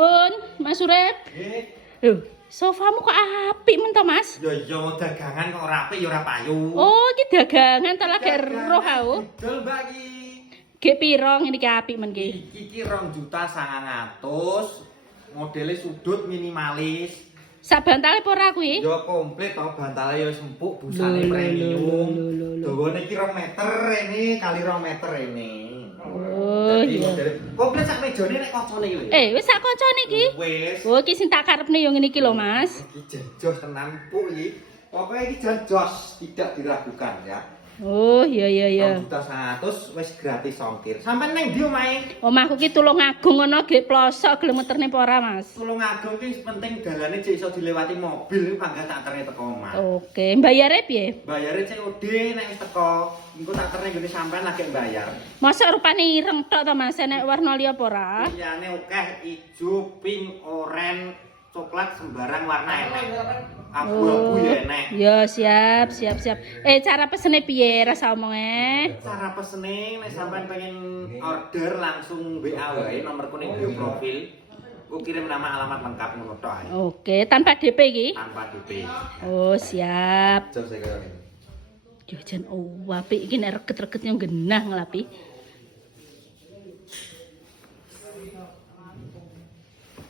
Nuwun, Mas Urip. Lho, sofamu kok apik men to, Mas? Ya iya dagangan kok ora apik ya ora payu. Oh, iki dagangan ta lagi roh aku. Dol Mbak iki. Ge piro ngene iki apik men ki? Iki 2.900.000. Modele sudut minimalis. Sak bantale apa ora kuwi? Ya komplit to bantale ya empuk, busane premium. Dawane iki 2 meter rene kali 2 meter rene. Oh iya. Komplit sak mejane nek kancane iki. Wis sak kancane iki. Wis. Oh, iki sing tak karepne yo ngene iki lho, Mas. Iki jos tenan empuk iki. Pokoknya iki jan jos, tidak diragukan ya. Oh, iya iya iya. 2.100.000 wis gratis ongkir. Sampai neng ndi omahe? Omahku ki Tulungagung ngono ge plosok gelem meterne apa ora, Mas? Tulungagung ki penting dalane cek iso dilewati mobil pangga tak terne teko omah. Oke, mbayare piye? Bayare COD nek wis teko, engko tak terne ngene sampean lagi bayar. Masa rupane ireng tok to, Mas? Nek warna liya apa ora? Liyane akeh ijo, pink, oranye, coklat sembarang warna enek. Abu-abu ya enek. Ya siap. Cara pesene piye rasa omonge? Cara pesene nek sampean pengen order langsung WA wae nomorku ning bio profil. Ku kirim nama alamat lengkap ngono tok ae. Oke, tanpa DP iki? Tanpa DP. Oh, siap. Jos saya kene. Yo jan apik iki nek reget-reget yo genah nglapi.